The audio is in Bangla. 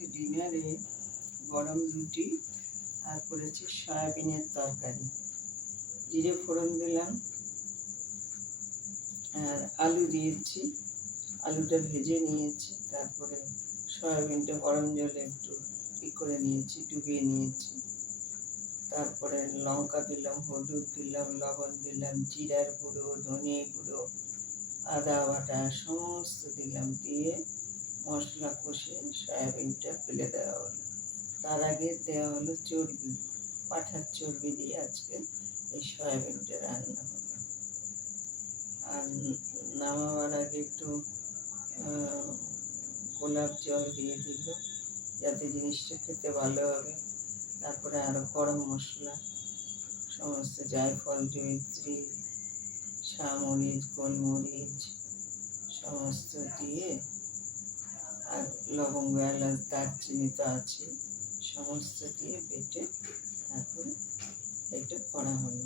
আজকে ডিনারে গরম রুটি আর করেছি সয়াবিনের তরকারি। জিরে ফোড়ন দিলাম আর আলু দিয়েছি, আলুটা ভেজে নিয়েছি, তারপরে সয়াবিনটা গরম জলে একটু করে নিয়েছি, ডুবিয়ে নিয়েছি। তারপরে লঙ্কা দিলাম, হলুদ দিলাম, লবণ দিলাম, জিরার গুঁড়ো, ধনে গুঁড়ো, আদা বাটা সমস্ত দিলাম, দিয়ে মশলা কষে সয়াবিনটা ফেলে দেওয়া হলো। তার আগে দেওয়া হলো চর্বি, পাঁঠার চর্বি দিয়ে আজকে এই সয়াবিনটা রান্না হলো। আর নামাবার আগে একটু গোলাপ জল দিয়ে দিল যাতে জিনিসটা খেতে ভালো হবে। তারপরে আরও গরম মশলা সমস্ত জায়ফল, জয়িত্রী, সামরিচ, গোলমরিচ সমস্ত দিয়ে, আর লবঙ্গ, এলাচ, দারচিনি তো আছে, সমস্ত দিয়ে বেটে তারপরে এটা করা হলো।